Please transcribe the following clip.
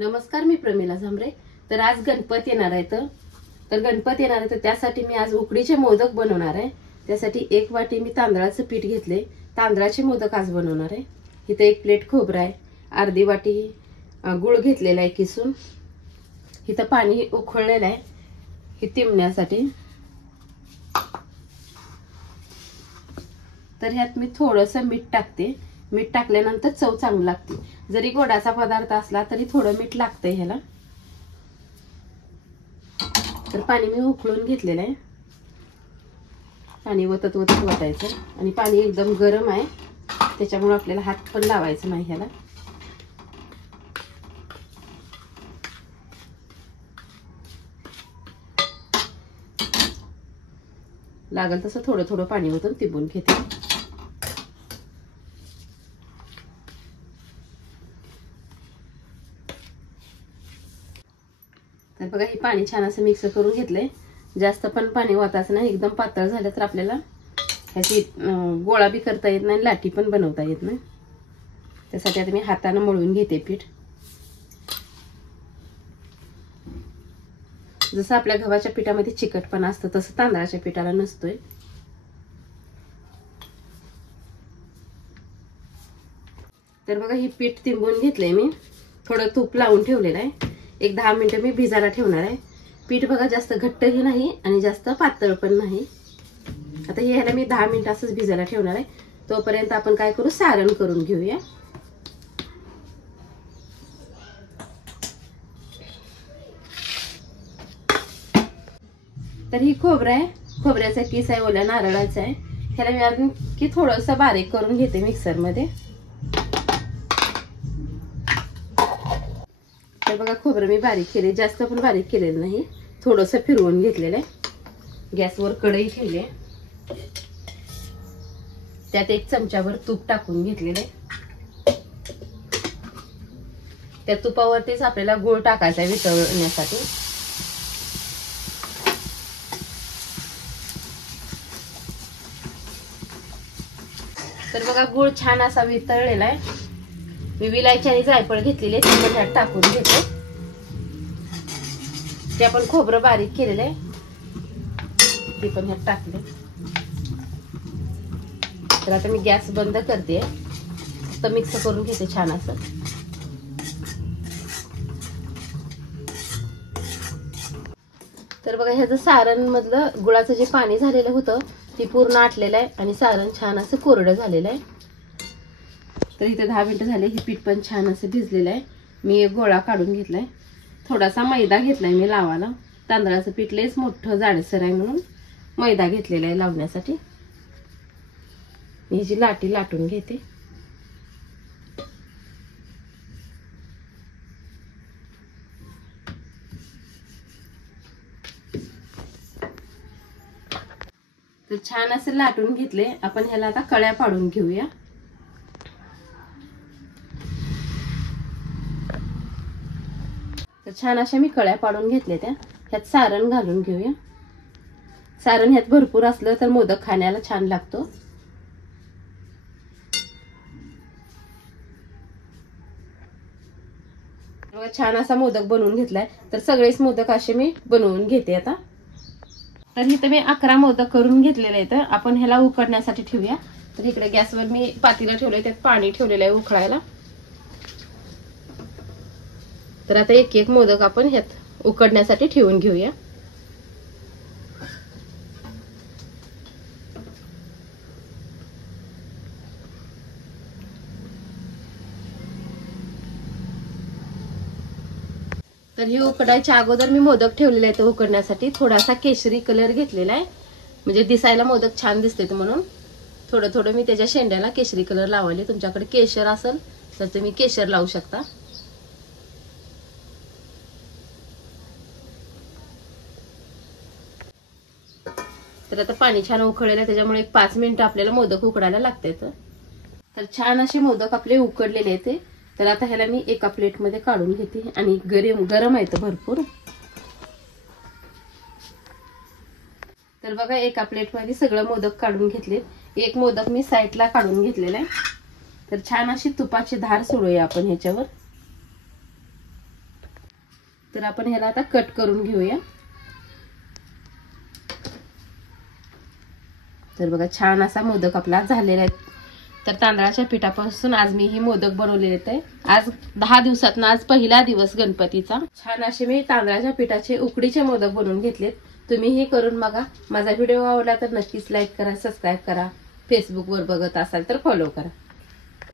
नमस्कार, मी प्रमिला झांबरे। तर आज गणपती येणार आहे तर गणपती येणार आहे तर त्यासाठी मी आज उकडीचे मोदक बनवणार आहे। त्यासाठी 1 वाटी मी तांदळाचं पीठ घेतले। तांदळाचे मोदक आज बनवणार आहे। इथे 1 प्लेट खोबरं आहे, अर्धी वाटी गुळ घेतलेला आहे किसून। इथे पाणी उकळलेलं आहे हे तिंबण्यासाठी। तर ह्यात मी थोडंसं मीठ टाकते। मीठ टाकल्यानंतर चव चांगली लागते। जरी गोडाचा पदार्थ असला तरी थोडं मीठ लागतंय ह्याला। तर पाणी मी उकळून घेतलेलं आहे। पाणी वतत वतायचं आणि पाणी एकदम गरम आहे, त्याच्यामुळे आपल्याला हात पण लावायचा नाही ह्याला। लागल तसं थोडं थोडं पाणी ओतून तिबून घेते। तर बघा हे पाणी छान असं मिक्स करून घेतलंय। जास्त पण पाणी ओतायचं नाही, एकदम पातळ झालं तर आपल्याला ह्याची गोळा बी करता येत नाही, लाटी पण बनवता येत नाही। त्यासाठी आता मी हाताने मळून घेते पीठ। जसं आपल्या गव्हाच्या पिठामध्ये चिकटपणा असतं तसं तांदळाच्या पिठाला नसतोय। तर बघा हे पीठ तिंबून घेतलंय मी, थोडं तूप लावून ठेवलेलं आहे। 10 मिनिटं मी भिजायला ठेवणार आहे। पीठ बघा जास्त घट्टही नाही आणि जास्त पातळ पण नाही। आता हे ह्याला मी 10 मिनिटं असंच भिजायला ठेवणार आहे। तोपर्यंत आपण काय करू, सारण करून घेऊया। तर ही खोबरं आहे, खोबऱ्याचा किस आहे, ओल्या नारळाचा आहे। ह्याला मी अजून की थोडंसं बारीक करून घेते मिक्सर मध्ये। तर बघा खोबरं मी बारीक केले, जास्त पण बारीक केलेलं नाही, थोडंसं फिरवून घेतलेलं आहे। गॅसवर कढई ठेवली आहे, त्यात 1 चमचाभर तूप टाकून घेतलेलं आहे। त्या तुपावरतीच आपल्याला गूळ टाकायचा आहे वितळण्यासाठी। तर बघा गूळ छान असा वितळलेला आहे। मी विलायची आणि जायफळ घेतलेले ते पण ह्यात टाकून घेते। ते आपण खोबरं बारीक केलेलं आहे ते पण ह्यात टाकले। तर आता मी गॅस बंद करते, फक्त मिक्स करून घेते छान असं। तर बघा ह्याचं सारण मधलं गुळाचं जे पाणी झालेलं होतं ते पूर्ण आटलेलं आहे आणि सारण छान असं कोरडं झालेलं आहे। तर इथे 10 मिनिटं झाले, हे पीठ पण छान असं भिजलेलं आहे। मी एक गोळा काढून घेतलाय, थोडासा मैदा घेतलाय मी लावायला। तांदळाचं पीठ लयच मोठं जाडसर आहे म्हणून मैदा घेतलेला आहे लावण्यासाठी। मी ह्याची लाटी लाटून घेते। तर छान असं लाटून घेतले। आपण ह्याला आता कळ्या पाडून घेऊया। तर छान अशा मी कळ्या पाडून घेतल्या त्या। ह्यात सारण घालून घेऊया। सारण ह्यात भरपूर असलं तर मोदक खाण्याला छान लागतो। छान असा मोदक बनवून घेतलाय। तर सगळेच मोदक असे मी बनवून घेते आता। तर इथे मी 11 मोदक करून घेतलेले आहेत। आपण ह्याला उकडण्यासाठी ठेवूया। तर इकडे गॅसवर मी पातेलं ठेवलंय, त्यात पाणी ठेवलेलं आहे उकळायला। तर आता एक एक मोदक आपण ह्यात उकडण्यासाठी ठेवून घेऊया। तर हे उकडायच्या अगोदर मी मोदक ठेवलेले आहेत उकडण्यासाठी। थोडासा केशरी कलर घेतलेला आहे, म्हणजे दिसायला मोदक छान दिसते म्हणून थोडं थोडं मी त्याच्या शेंड्याला केशरी कलर लावले। तुमच्याकडे केशर असेल तर तुम्ही केशर लावू शकता। तर आता पाणी छान उकळलेलं आहे, त्याच्यामुळे 5 मिनिटं आपल्याला मोदक उकडायला लागतात। तर छान असे मोदक आपले उकडलेले आहेत। तर आता ह्याला मी एका प्लेट मध्ये काढून घेते आणि गरम आहे तर भरपूर। तर बघा एका प्लेट मध्ये सगळं मोदक काढून घेतले। एक मोदक मी साईडला काढून घेतलेला आहे। तर छान अशी तुपाची धार सोडूया आपण ह्याच्यावर। तर आपण ह्याला आता कट करून घेऊया. तर बघा छान असा मोदक आपला झालेला आहे. तर तांदळाच्या पिठापासून आज मी ही मोदक बनवलेले आहेत. आज 10 दिवसातनं आज पहिला दिवस गणपतीचा. छान असे मी तांदळाच्या पिठाचे उकडीचे मोदक बनवून घेतलेत. तुम्ही हे करून बघा. माझा व्हिडिओ आवडला तर नक्कीच लाईक करा, सबस्क्राईब करा. फेसबुकवर बघत असाल तर फॉलो करा.